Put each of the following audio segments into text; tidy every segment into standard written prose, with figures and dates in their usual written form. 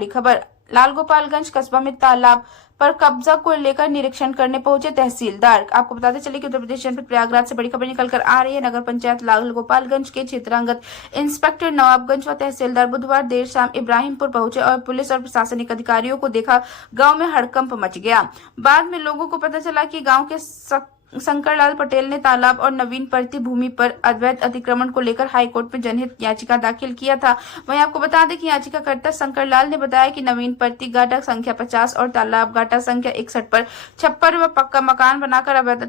बड़ी खबर। लालगोपालगंज कस्बा में तालाब पर कब्जा को लेकर निरीक्षण करने पहुंचे तहसीलदार। आपको बताते चले कि उत्तर प्रदेश जनपद प्रयागराज से बड़ी खबर निकलकर आ रही है। नगर पंचायत लालगोपालगंज के क्षेत्रांगत इंस्पेक्टर नवाबगंज व तहसीलदार बुधवार देर शाम इब्राहिमपुर पहुंचे और पुलिस और प्रशासनिक अधिकारियों को देखा गाँव में हड़कंप मच गया। बाद में लोगों को पता चला कि गाँव के शंकरलाल पटेल ने तालाब और नवीन परती भूमि पर अवैध अतिक्रमण को लेकर हाईकोर्ट में जनहित याचिका दाखिल किया था। वहीं आपको बता दें कि याचिकाकर्ता शंकरलाल ने बताया कि नवीन परती गाटा संख्या 50 और तालाब गाटा संख्या 61 पर छप्पर व पक्का मकान बनाकर अवैध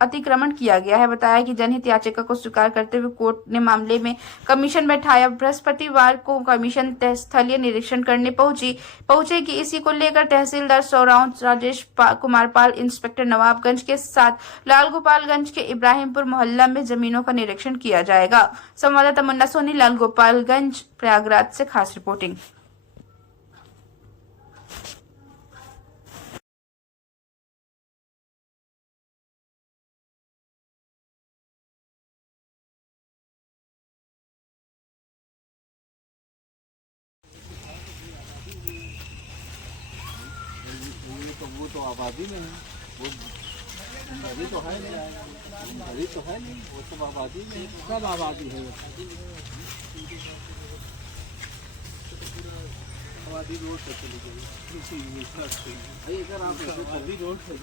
अतिक्रमण किया गया है। बताया कि जनहित याचिका को स्वीकार करते हुए कोर्ट ने मामले में कमीशन बैठाया। बृहस्पतिवार को कमीशन स्थलीय निरीक्षण करने पहुंचेगी। इसी को लेकर तहसीलदार सौराव राजेश कुमार पाल इंस्पेक्टर नवाबगंज के साथ लालगोपालगंज के इब्राहिमपुर मोहल्ला में जमीनों का निरीक्षण किया जाएगा। संवाददाता मुन्ना सोनी, लालगोपालगंज प्रयागराज से खास रिपोर्टिंग। वो तो आबादी में है, वो नदी तो है नहीं, नदी तो है नहीं, वो सब आबादी में है। सब आबादी है, आबादी रोड पे चली गई। अगर आप आबादी रोड पे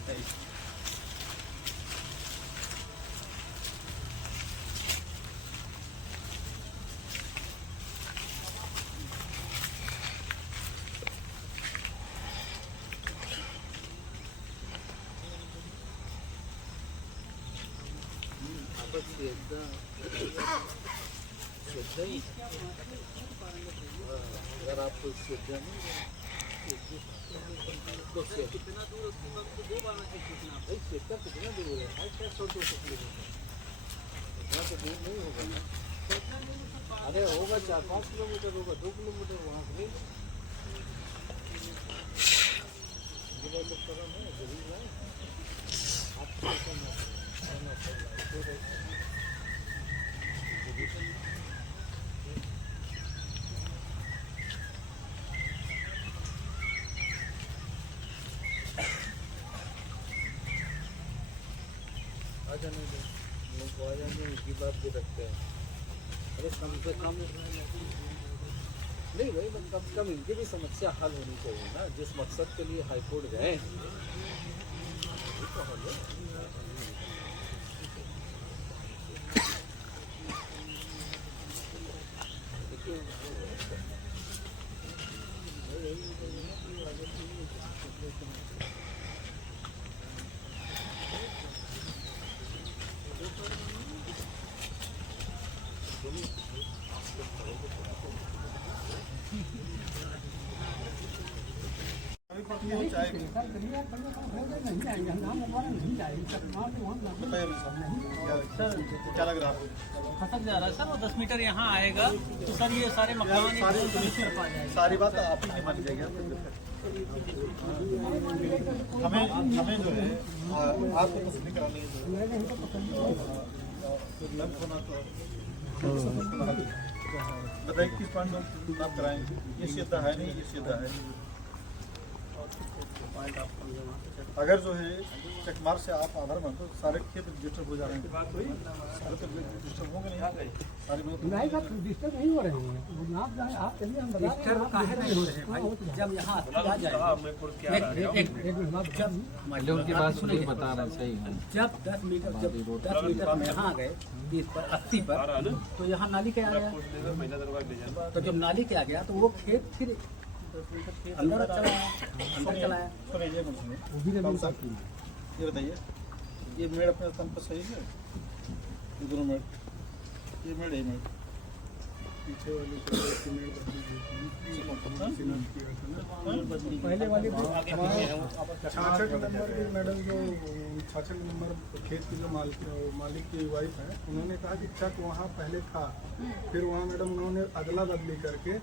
अगर आप कितना दूर है, दूर नहीं होगा ना। अरे होगा 4-5 किलोमीटर होगा, 2 किलोमीटर वहाँ से आ जाने दो, लोग आ जाने की बात भी रखते हैं। अरे कम से कम नहीं भाई, कम से कम इनकी भी समस्या हल होनी चाहिए ना, जिस मकसद के लिए हाईकोर्ट गए। क्या लग रहा है आपको? खसक जा रहा है सर, वो 10 मीटर यहाँ आएगा तो सर ये सारे मकान सारी बात आप ही नहीं मान जाएगी। हमें जो है आपको तस्लीम करानी है। बताइए किस पॉइंट आप कराएंगे? ये सीधा है नहीं, ये सीधा है नहीं। अगर जो है चकमार से आप आधार मान तो सारे खेत डिस्टर्ब हो जा रहे हैं। सारे तो डिस्टर्ब होंगे नहीं, सारे डिस्टर्ब नहीं हो रहे हैं। आप चलिए, हम डिस्टर्ब काहे नहीं हो रहे हैं भाई? जब यहाँ आ जाए उनकी बात सुन के बता रहे सही है। जब 10 मीटर हम यहाँ आ गए 20 पर 80 पर, तो यहाँ नाली के आ गया। तो जब नाली के आ गया तो वो खेत फिर अंदर चलाया। ये बताइए, ये मेड़ अपने स्थान पर सही है? ये दोनों मेड़, ये मेड़ है, मेड़ पीछे वाली पहले वाली 66 नंबर की मैडम, जो 66 नंबर खेत की जो मालिक की वाइफ है, उन्होंने कहा कि चक वहाँ पहले था, फिर वहाँ मैडम उन्होंने अदला बदली करके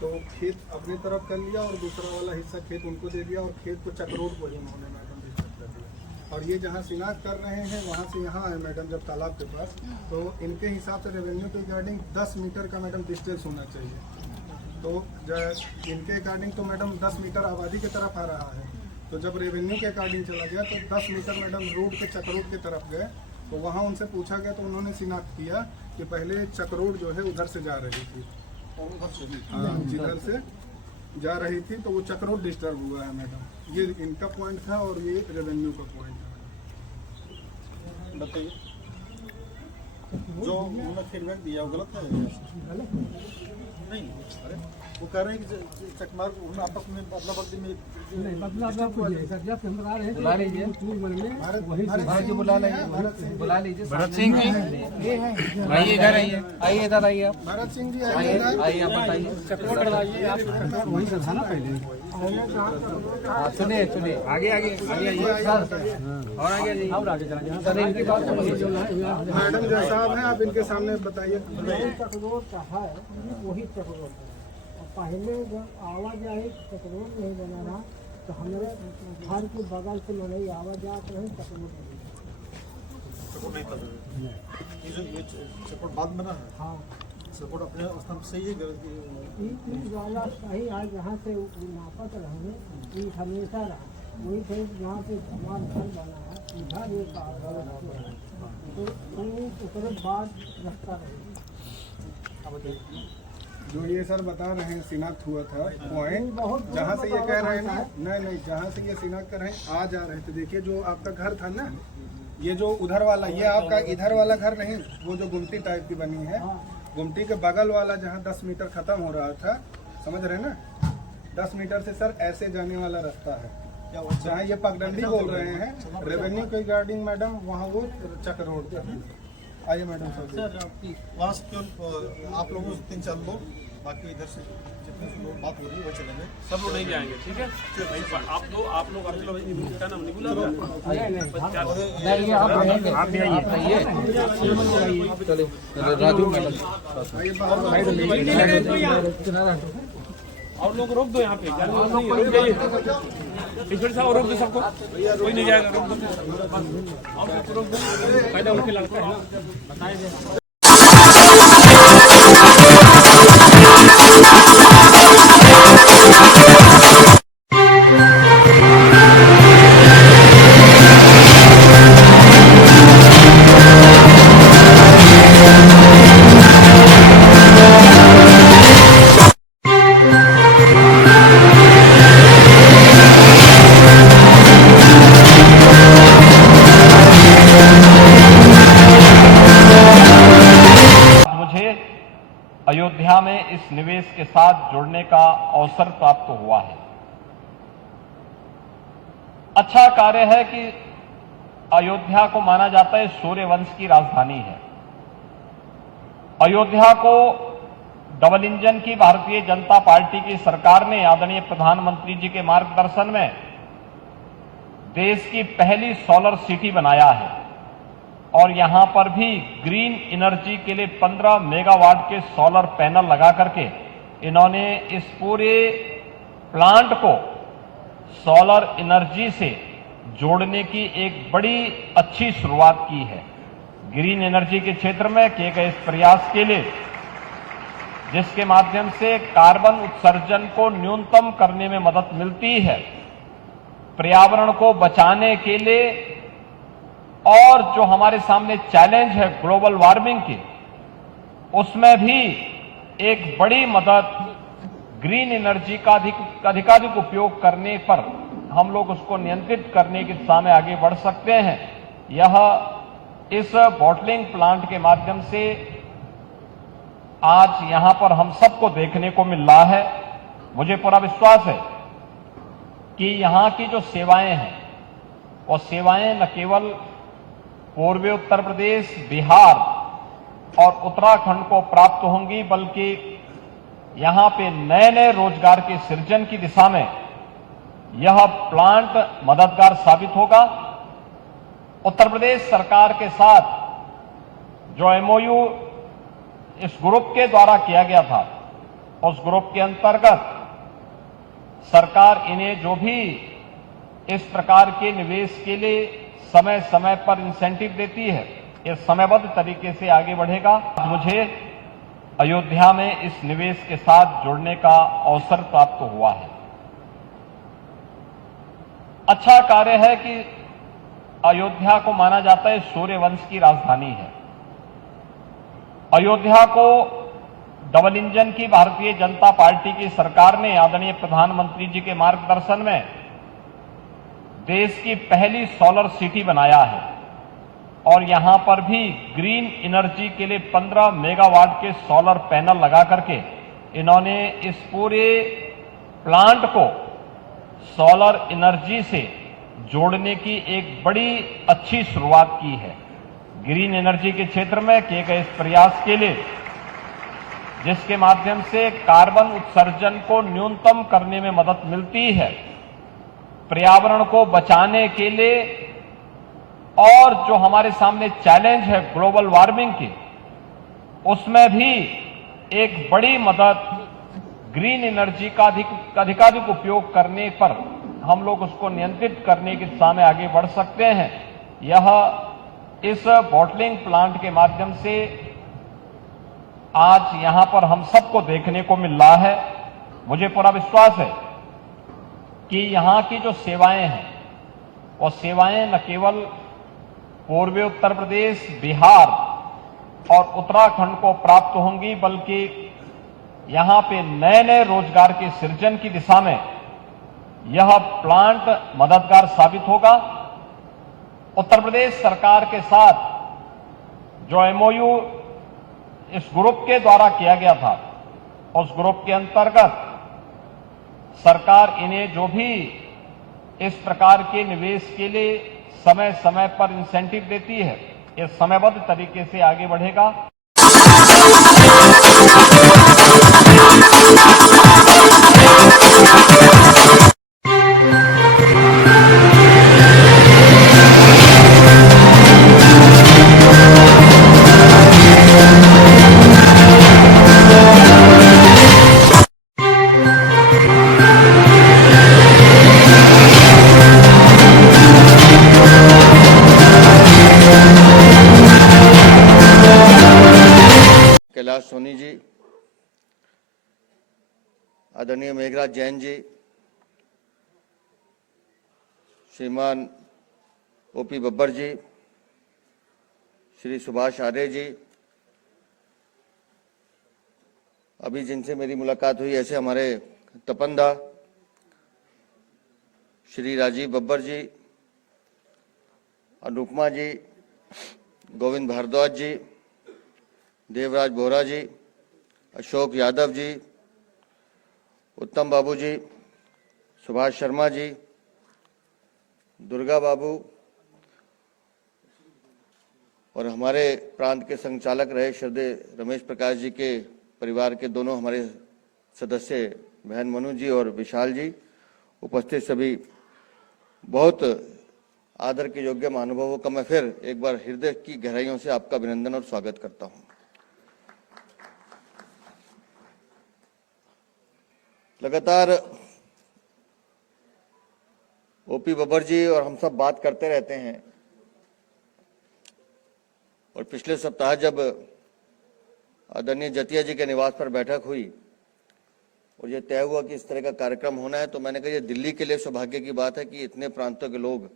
तो खेत अपनी तरफ कर लिया और दूसरा वाला हिस्सा खेत उनको दे दिया और खेत को चक रोड पर उन्होंने मैडम डिस्टर्ब कर दिया। और ये जहाँ सिनाज कर रहे हैं वहाँ से यहाँ है मैडम, जब तालाब के पास, तो इनके हिसाब से रेवेन्यू के रिगार्डिंग 10 मीटर का मैडम डिस्टेंस होना चाहिए। तो इनके अकॉर्डिंग तो मैडम 10 मीटर आबादी की तरफ आ रहा है। तो जब रेवेन्यू के अकॉर्डिंग चला गया तो 10 मीटर मैडम रोड के चक रोड की तरफ गए। तो वहाँ उनसे पूछा गया तो उन्होंने शिनाख्त किया कि पहले चक रोड जो है उधर से जा रही थी, हाँ जिधर से जा रही थी तो वो चक रोड डिस्टर्ब हुआ है मैडम। ये इनका पॉइंट था और ये रेवेन्यू का पॉइंट था। बताइए, जो उन्होंने फीडबैक दिया वो गलत है? नहीं, अरे वो कह रहे हैं कि चकमार उन्होंने आपस में बदला बदली में बुला लीजिए, बुला लीजिए भरत सिंह जी, आइए इधर, आइए इधर, आइए आप भरत सिंह जी आइए आप बताइए। सुनिए सुनिए, आगे आगे सर, और आगे जी सर, इनकी बात मैडम जो साहब हैं आप इनके सामने बताइए। चकरोड का है, वही चकरोड है। और पहले जब आवाजाही चकरोड नहीं बना रहा तो हमारे घर के बगल से नहीं आवाजात नहीं चकरोड सपोर्ट नहीं कर रहे। ये सपोर्ट बाद बना है। हाँ, सपोर्ट अपने स्थान पे सही है। ई वाला सही आज जहाँ से नापत रहेंगे ये हमेशा रहा वही थे। जहाँ पे हमारा घर बना है इधर एक तो उसके बाद रास्ता रहे। जो ये सर बता रहे हैं शिनाख्त हुआ था पॉइंट, जहाँ से ये कह रहे हैं ना, नहीं जहाँ से ये शिनाख्त कर रहे हैं आ जा रहे थे। देखिए जो आपका घर था ना, ये जो उधर वाला, ये आपका इधर वाला घर नहीं, वो जो गुमटी टाइप की बनी है, गुमटी के बगल वाला जहाँ 10 मीटर खत्म हो रहा था, समझ रहे हैं ना, 10 मीटर से सर ऐसे जाने वाला रास्ता है जहाँ ये पगडंडी बोल रहे हैं रेवेन्यू के रिगार्डिंग मैडम, वहाँ वो चक रोड था। आइए मैडम सर, वहाँ से केवल आप लोगों से 3-4 लोग, बाकी इधर से जितने लोग बात हो रही है वो चलेंगे। सब लोग नहीं जाएंगे, ठीक है? आप लोग अपने लोग क्या नाम नहीं बोला? नहीं, आप भी आइए, चलो राजू मैडम, और लोग रोक दो यहाँ पे, रोक जाइए, ईश्वर साहब रोक दो सबको, कोई नहीं जाएगा, रोक दो और सबको रोक दो, फायदा उनके लगता है ना, बताइए। अयोध्या में इस निवेश के साथ जुड़ने का अवसर प्राप्त हुआ है। अच्छा कार्य है कि अयोध्या को माना जाता है सूर्य वंश की राजधानी है। अयोध्या को डबल इंजन की भारतीय जनता पार्टी की सरकार ने आदरणीय प्रधानमंत्री जी के मार्गदर्शन में देश की पहली सोलर सिटी बनाया है और यहां पर भी ग्रीन एनर्जी के लिए 15 मेगावाट के सोलर पैनल लगा करके इन्होंने इस पूरे प्लांट को सोलर एनर्जी से जोड़ने की एक बड़ी अच्छी शुरुआत की है। ग्रीन एनर्जी के क्षेत्र में किए गए इस प्रयास के लिए, जिसके माध्यम से कार्बन उत्सर्जन को न्यूनतम करने में मदद मिलती है, पर्यावरण को बचाने के लिए, और जो हमारे सामने चैलेंज है ग्लोबल वार्मिंग की, उसमें भी एक बड़ी मदद ग्रीन एनर्जी का अधिकाधिक उपयोग करने पर हम लोग उसको नियंत्रित करने की दिशा में आगे बढ़ सकते हैं। यह इस बॉटलिंग प्लांट के माध्यम से आज यहां पर हम सबको देखने को मिल रहा है। मुझे पूरा विश्वास है कि यहां की जो सेवाएं हैं, वो सेवाएं न केवल पूर्वी उत्तर प्रदेश, बिहार और उत्तराखंड को प्राप्त होंगी, बल्कि यहां पे नए नए रोजगार के सृजन की दिशा में यह प्लांट मददगार साबित होगा। उत्तर प्रदेश सरकार के साथ जो एमओयू इस ग्रुप के द्वारा किया गया था, उस ग्रुप के अंतर्गत सरकार इन्हें जो भी इस प्रकार के निवेश के लिए समय समय पर इंसेंटिव देती है, ये समयबद्ध तरीके से आगे बढ़ेगा। मुझे अयोध्या में इस निवेश के साथ जुड़ने का अवसर प्राप्त हुआ है। अच्छा कार्य है कि अयोध्या को माना जाता है सूर्य वंश की राजधानी है। अयोध्या को डबल इंजन की भारतीय जनता पार्टी की सरकार ने आदरणीय प्रधानमंत्री जी के मार्गदर्शन में देश की पहली सोलर सिटी बनाया है और यहां पर भी ग्रीन एनर्जी के लिए 15 मेगावाट के सोलर पैनल लगा करके इन्होंने इस पूरे प्लांट को सोलर एनर्जी से जोड़ने की एक बड़ी अच्छी शुरुआत की है। ग्रीन एनर्जी के क्षेत्र में किए गए इस प्रयास के लिए, जिसके माध्यम से कार्बन उत्सर्जन को न्यूनतम करने में मदद मिलती है, पर्यावरण को बचाने के लिए, और जो हमारे सामने चैलेंज है ग्लोबल वार्मिंग की, उसमें भी एक बड़ी मदद ग्रीन एनर्जी का अधिकाधिक उपयोग करने पर हम लोग उसको नियंत्रित करने की दिशा में आगे बढ़ सकते हैं। यह इस बॉटलिंग प्लांट के माध्यम से आज यहां पर हम सबको देखने को मिल रहा है। मुझे पूरा विश्वास है कि यहां की जो सेवाएं हैं, वो सेवाएं न केवल पूर्वी उत्तर प्रदेश, बिहार और उत्तराखंड को प्राप्त होंगी, बल्कि यहां पे नए नए रोजगार के सृजन की दिशा में यह प्लांट मददगार साबित होगा। उत्तर प्रदेश सरकार के साथ जो एमओयू इस ग्रुप के द्वारा किया गया था, उस ग्रुप के अंतर्गत सरकार इन्हें जो भी इस प्रकार के निवेश के लिए समय समय पर इंसेंटिव देती है, ये समयबद्ध तरीके से आगे बढ़ेगा। कैलाश सोनी जी, आदरणीय मेघराज जैन जी, श्रीमान ओपी बब्बर जी, श्री सुभाष आर्य जी, अभी जिनसे मेरी मुलाकात हुई ऐसे हमारे तपनदा, श्री राजीव बब्बर जी, अनुपमा जी, गोविंद भारद्वाज जी, देवराज बोहरा जी, अशोक यादव जी, उत्तम बाबू जी, सुभाष शर्मा जी, दुर्गा बाबू और हमारे प्रांत के संचालक रहे श्रद्धेय रमेश प्रकाश जी के परिवार के दोनों हमारे सदस्य बहन मनु जी और विशाल जी, उपस्थित सभी बहुत आदर के योग्य महानुभावों का मैं फिर एक बार हृदय की गहराइयों से आपका अभिनंदन और स्वागत करता हूं। लगातार ओपी बब्बर जी और हम सब बात करते रहते हैं और पिछले सप्ताह जब आदरणीय जतिया जी के निवास पर बैठक हुई और ये तय हुआ कि इस तरह का कार्यक्रम होना है, तो मैंने कहा ये दिल्ली के लिए सौभाग्य की बात है कि इतने प्रांतों के लोग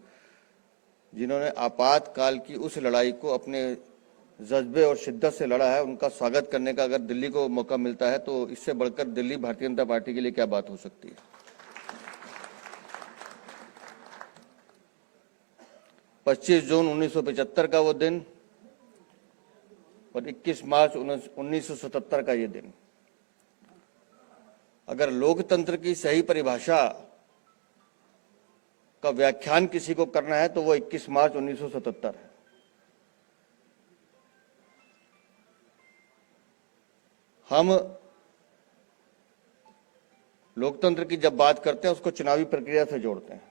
जिन्होंने आपातकाल की उस लड़ाई को अपने जज्बे और शिद्दत से लड़ा है, उनका स्वागत करने का अगर दिल्ली को मौका मिलता है तो इससे बढ़कर दिल्ली भारतीय जनता पार्टी के लिए क्या बात हो सकती है। 25 जून 1975 का वो दिन और 21 मार्च 1977 का ये दिन, अगर लोकतंत्र की सही परिभाषा का व्याख्यान किसी को करना है तो वो 21 मार्च 1977 है। हम लोकतंत्र की जब बात करते हैं उसको चुनावी प्रक्रिया से जोड़ते हैं,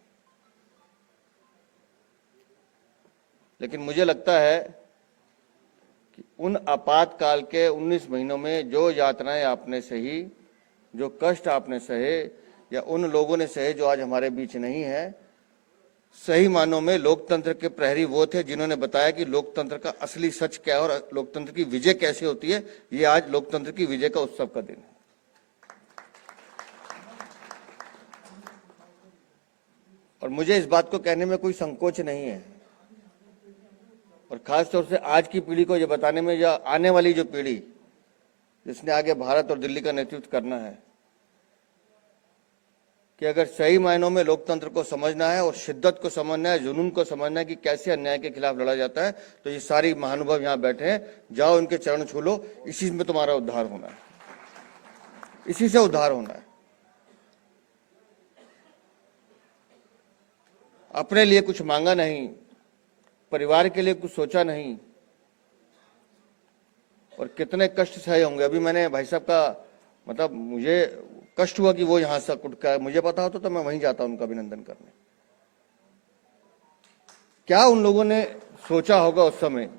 लेकिन मुझे लगता है कि उन आपातकाल के 19 महीनों में जो यातनाएं आपने सही, जो कष्ट आपने सहे या उन लोगों ने सहे जो आज हमारे बीच नहीं है, सही मानों में लोकतंत्र के प्रहरी वो थे जिन्होंने बताया कि लोकतंत्र का असली सच क्या है और लोकतंत्र की विजय कैसे होती है। ये आज लोकतंत्र की विजय का उत्सव का दिन है। और मुझे इस बात को कहने में कोई संकोच नहीं है, और खास तौर से आज की पीढ़ी को यह बताने में, या आने वाली जो पीढ़ी जिसने आगे भारत और दिल्ली का नेतृत्व करना है, कि अगर सही मायनों में लोकतंत्र को समझना है और शिद्दत को समझना है, जुनून को समझना है कि कैसे अन्याय के खिलाफ लड़ा जाता है, तो ये सारी महानुभाव यहाँ बैठे हैं, जाओ इनके चरण छू लो। इसी में तुम्हारा उद्धार होना है, इसी से उद्धार होना है। अपने लिए कुछ मांगा नहीं, परिवार के लिए कुछ सोचा नहीं, और कितने कष्ट सहे होंगे। अभी मैंने भाई साहब का मतलब मुझे कष्ट हुआ कि वो यहां से उठ कर, मुझे पता होता तो मैं वहीं जाता उनका अभिनंदन करने। क्या उन लोगों ने सोचा होगा उस समय,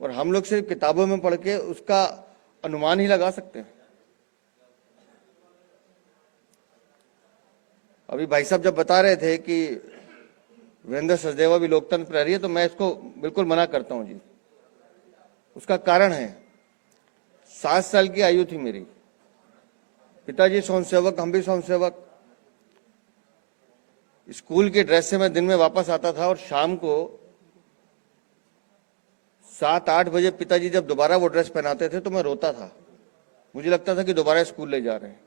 और हम लोग सिर्फ किताबों में पढ़ के उसका अनुमान ही लगा सकते हैं। अभी भाई साहब जब बता रहे थे कि वीरेंद्र सचदेवा भी लोकतंत्र प्रहरी है, तो मैं इसको बिल्कुल मना करता हूं जी। उसका कारण है, 7 साल की आयु थी मेरी, पिताजी स्वयंसेवक, हम भी स्वयंसेवक। स्कूल के ड्रेस से मैं दिन में वापस आता था, और शाम को 7-8 बजे पिताजी जब दोबारा वो ड्रेस पहनाते थे तो मैं रोता था। मुझे लगता था कि दोबारा स्कूल ले जा रहे हैं।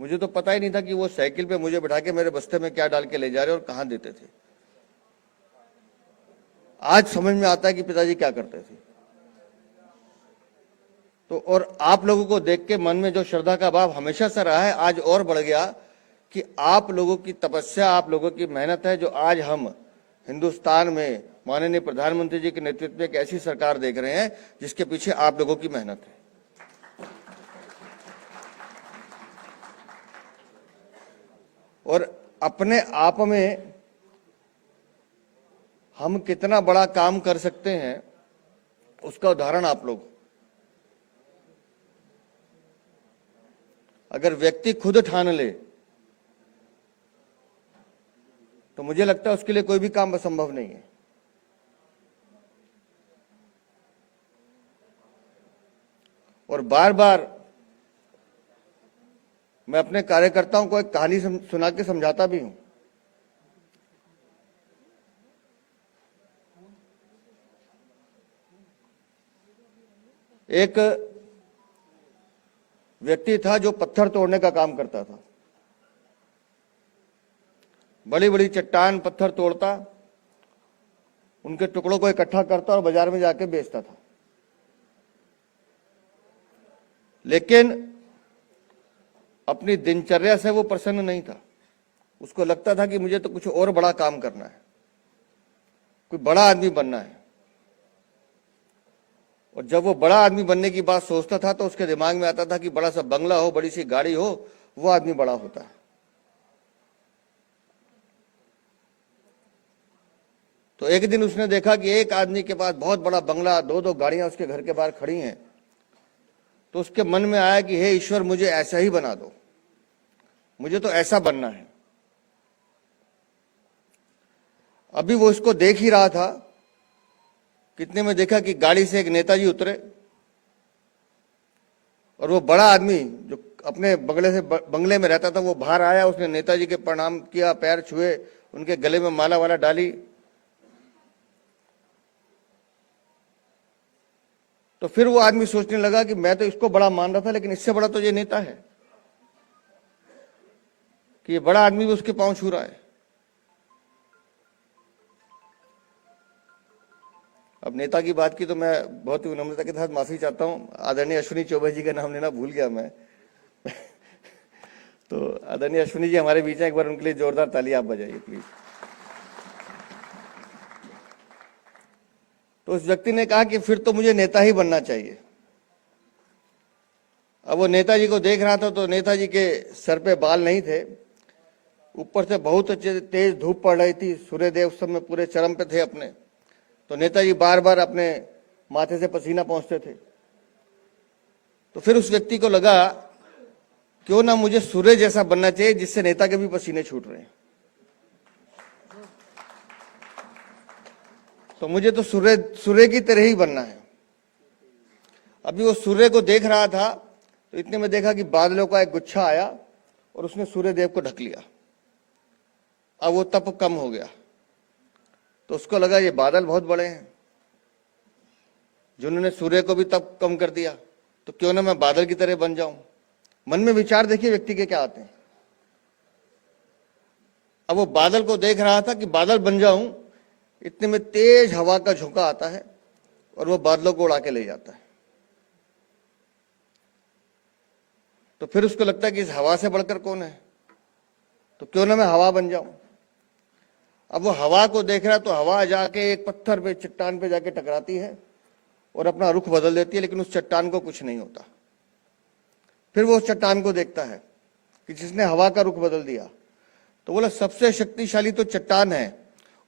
मुझे तो पता ही नहीं था कि वो साइकिल पे मुझे बिठा के मेरे बस्ते में क्या डाल के ले जा रहे और कहां देते थे। आज समझ में आता है कि पिताजी क्या करते थे। तो और आप लोगों को देख के मन में जो श्रद्धा का भाव हमेशा से रहा है, आज और बढ़ गया कि आप लोगों की तपस्या, आप लोगों की मेहनत है, जो आज हम हिंदुस्तान में माननीय प्रधानमंत्री जी के नेतृत्व में एक ऐसी सरकार देख रहे हैं जिसके पीछे आप लोगों की मेहनत है। और अपने आप में हम कितना बड़ा काम कर सकते हैं उसका उदाहरण आप लोग। अगर व्यक्ति खुद ठान ले तो मुझे लगता है उसके लिए कोई भी काम असंभव नहीं है। और बार बार मैं अपने कार्यकर्ताओं को एक कहानी सुना के समझाता भी हूं। एक व्यक्ति था जो पत्थर तोड़ने का काम करता था। बड़ी बड़ी चट्टान पत्थर तोड़ता, उनके टुकड़ों को इकट्ठा करता और बाजार में जाके बेचता था। लेकिन अपनी दिनचर्या से वो प्रसन्न नहीं था। उसको लगता था कि मुझे तो कुछ और बड़ा काम करना है, कोई बड़ा आदमी बनना है। और जब वो बड़ा आदमी बनने की बात सोचता था तो उसके दिमाग में आता था कि बड़ा सा बंगला हो, बड़ी सी गाड़ी हो, वो आदमी बड़ा होता है। तो एक दिन उसने देखा कि एक आदमी के पास बहुत बड़ा बंगला, 2-2 गाड़ियां उसके घर के बाहर खड़ी हैं। तो उसके मन में आया कि हे ईश्वर, मुझे ऐसा ही बना दो, मुझे तो ऐसा बनना है। अभी वो इसको देख ही रहा था, कितने में देखा कि गाड़ी से एक नेताजी उतरे, और वो बड़ा आदमी जो अपने बंगले में रहता था वो बाहर आया। उसने नेताजी के प्रणाम किया, पैर छुए, उनके गले में माला वाला डाली। तो फिर वो आदमी सोचने लगा कि मैं तो इसको बड़ा मान रहा था, लेकिन इससे बड़ा तो ये नेता है कि ये बड़ा आदमी भी उसके पांव छू रहा है। अब नेता की बात की तो मैं बहुत ही विनम्रता के साथ माफी चाहता हूं। आदरणीय अश्विनी चौबे जी का नाम लेना भूल गया मैं। तो आदरणीय अश्विनी जी हमारे बीच हैं, एक बार उनके लिए जोरदार ताली आप बजाइए प्लीज। तो उस व्यक्ति ने कहा कि फिर तो मुझे नेता ही बनना चाहिए। अब वो नेताजी को देख रहा था तो नेताजी के सर पे बाल नहीं थे, ऊपर से बहुत तेज धूप पड़ रही थी, सूर्यदेव उस समय पूरे चरम पे थे अपने। तो नेताजी बार बार अपने माथे से पसीना पोंछते थे। तो फिर उस व्यक्ति को लगा क्यों ना मुझे सूर्य जैसा बनना चाहिए जिससे नेता के भी पसीने छूट रहे हैं। तो मुझे तो सूर्य की तरह ही बनना है। अभी वो सूर्य को देख रहा था तो इतने में देखा कि बादलों का एक गुच्छा आया और उसने सूर्य देव को ढक लिया। अब वो तप कम हो गया तो उसको लगा ये बादल बहुत बड़े हैं जिन्होंने सूर्य को भी तप कम कर दिया, तो क्यों ना मैं बादल की तरह बन जाऊं। मन में विचार देखिए व्यक्ति के क्या आते हैं। अब वो बादल को देख रहा था कि बादल बन जाऊं, इतने में तेज हवा का झोंका आता है और वो बादलों को उड़ा के ले जाता है। तो फिर उसको लगता है कि इस हवा से बढ़कर कौन है, तो क्यों ना मैं हवा बन जाऊं। अब वो हवा को देख रहा है तो हवा जाके एक पत्थर पे, चट्टान पे जाके टकराती है और अपना रुख बदल देती है, लेकिन उस चट्टान को कुछ नहीं होता। फिर वो उस चट्टान को देखता है कि जिसने हवा का रुख बदल दिया, तो बोला सबसे शक्तिशाली तो चट्टान है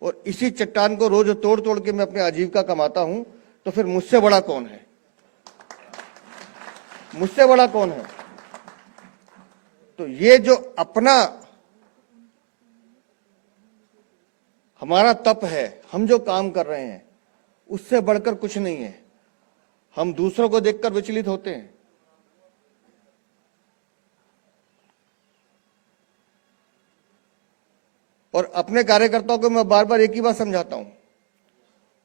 और इसी चट्टान को रोज तोड़ तोड़ के मैं अपने आजीविका कमाता हूं, तो फिर मुझसे बड़ा कौन है, मुझसे बड़ा कौन है। तो ये जो अपना हमारा तप है, हम जो काम कर रहे हैं उससे बढ़कर कुछ नहीं है। हम दूसरों को देखकर विचलित होते हैं। और अपने कार्यकर्ताओं को मैं बार बार एक ही बात समझाता हूं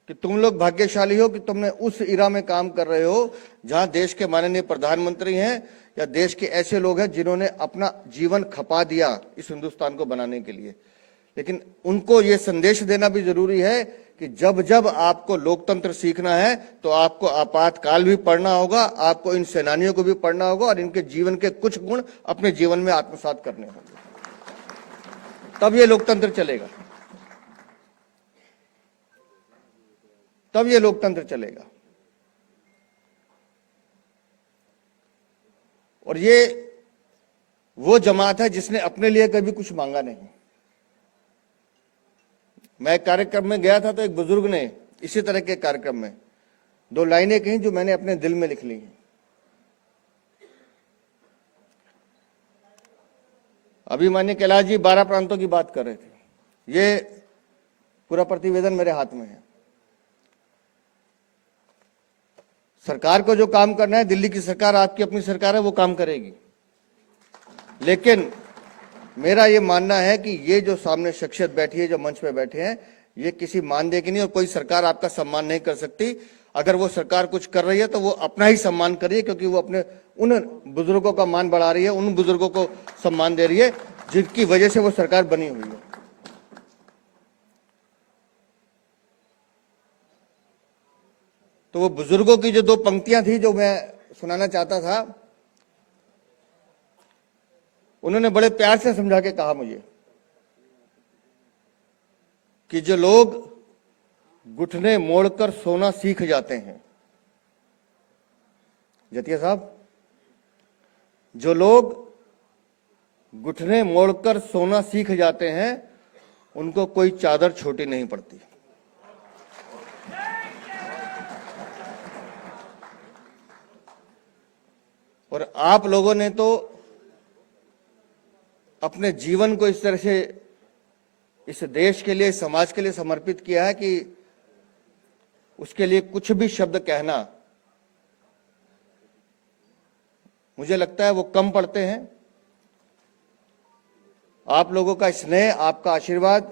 कि तुम लोग भाग्यशाली हो कि तुमने उस इरा में काम कर रहे हो जहां देश के माननीय प्रधानमंत्री हैं या देश के ऐसे लोग हैं जिन्होंने अपना जीवन खपा दिया इस हिंदुस्तान को बनाने के लिए। लेकिन उनको ये संदेश देना भी जरूरी है कि जब जब आपको लोकतंत्र सीखना है तो आपको आपातकाल भी पढ़ना होगा, आपको इन सेनानियों को भी पढ़ना होगा और इनके जीवन के कुछ गुण अपने जीवन में आत्मसात करने होंगे, तब ये लोकतंत्र चलेगा, तब ये लोकतंत्र चलेगा। और ये वो जमात है जिसने अपने लिए कभी कुछ मांगा नहीं। मैं एक कार्यक्रम में गया था तो एक बुजुर्ग ने इसी तरह के कार्यक्रम में 2 लाइनें कही जो मैंने अपने दिल में लिख ली हैं। अभी माननीय कैलाश जी 12 प्रांतों की बात कर रहे थे, ये पूरा प्रतिवेदन मेरे हाथ में है। सरकार को जो काम करना है, दिल्ली की सरकार आपकी अपनी सरकार है, वो काम करेगी। लेकिन मेरा ये मानना है कि ये जो सामने शख्सियत बैठी है, जो मंच पे बैठे हैं, ये किसी मानदेय की नहीं और कोई सरकार आपका सम्मान नहीं कर सकती। अगर वो सरकार कुछ कर रही है तो वो अपना ही सम्मान करिए, क्योंकि वो अपने उन बुजुर्गों का मान बढ़ा रही है, उन बुजुर्गों को सम्मान दे रही है जिनकी वजह से वो सरकार बनी हुई है। तो वो बुजुर्गों की जो 2 पंक्तियां थी जो मैं सुनाना चाहता था, उन्होंने बड़े प्यार से समझा के कहा मुझे कि जो लोग घुटने मोड़कर सोना सीख जाते हैं, जतिया साहब, जो लोग घुटने मोड़कर सोना सीख जाते हैं उनको कोई चादर छोटी नहीं पड़ती। और आप लोगों ने तो अपने जीवन को इस तरह से इस देश के लिए, समाज के लिए समर्पित किया है कि उसके लिए कुछ भी शब्द कहना मुझे लगता है वो कम पड़ते हैं। आप लोगों का स्नेह, आपका आशीर्वाद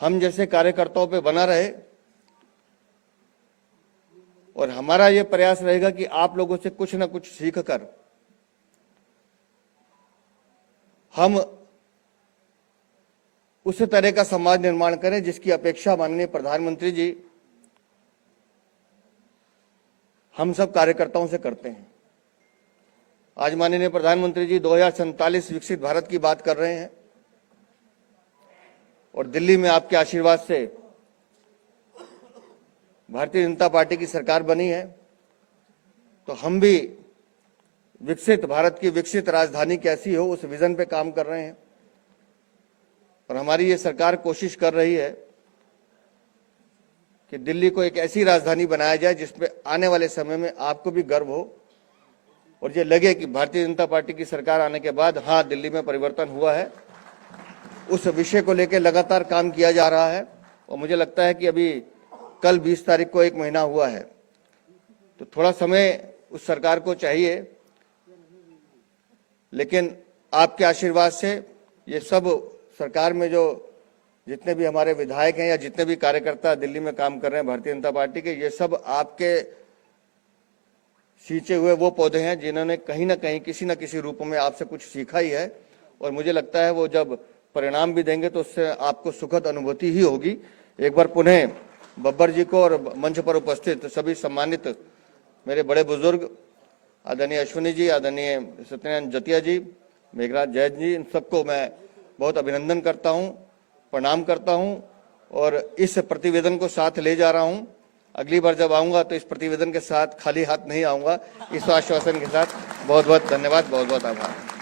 हम जैसे कार्यकर्ताओं पे बना रहे और हमारा ये प्रयास रहेगा कि आप लोगों से कुछ ना कुछ सीख कर हम उस तरह का समाज निर्माण करें जिसकी अपेक्षा माननीय प्रधानमंत्री जी हम सब कार्यकर्ताओं से करते हैं। आज माननीय प्रधानमंत्री जी 2047 विकसित भारत की बात कर रहे हैं और दिल्ली में आपके आशीर्वाद से भारतीय जनता पार्टी की सरकार बनी है, तो हम भी विकसित भारत की विकसित राजधानी कैसी हो उस विजन पे काम कर रहे हैं। और हमारी ये सरकार कोशिश कर रही है कि दिल्ली को एक ऐसी राजधानी बनाया जाए जिसपे आने वाले समय में आपको भी गर्व हो और ये लगे कि भारतीय जनता पार्टी की सरकार आने के बाद हाँ दिल्ली में परिवर्तन हुआ है, उस विषय को लेकर लगातार काम किया जा रहा है। और मुझे लगता है कि अभी कल 20 तारीख को 1 महीना हुआ है, तो थोड़ा समय उस सरकार को चाहिए, लेकिन आपके आशीर्वाद से ये सब सरकार में जो जितने भी हमारे विधायक हैं या जितने भी कार्यकर्ता दिल्ली में काम कर रहे हैं भारतीय जनता पार्टी के, ये सब आपके सींचे हुए वो पौधे हैं जिन्होंने कहीं ना कहीं किसी न किसी रूप में आपसे कुछ सीखा ही है। और मुझे लगता है वो जब परिणाम भी देंगे तो उससे आपको सुखद अनुभूति ही होगी। एक बार पुनः बब्बर जी को और मंच पर उपस्थित सभी सम्मानित मेरे बड़े बुजुर्ग आदरणीय अश्विनी जी, आदरणीय सत्यनारायण जतिया जी, मेघराज जैन जी, इन सबको मैं बहुत अभिनंदन करता हूं, प्रणाम करता हूं और इस प्रतिवेदन को साथ ले जा रहा हूं। अगली बार जब आऊंगा तो इस प्रतिवेदन के साथ खाली हाथ नहीं आऊंगा, इस आश्वासन के साथ। बहुत बहुत धन्यवाद, बहुत बहुत आभार।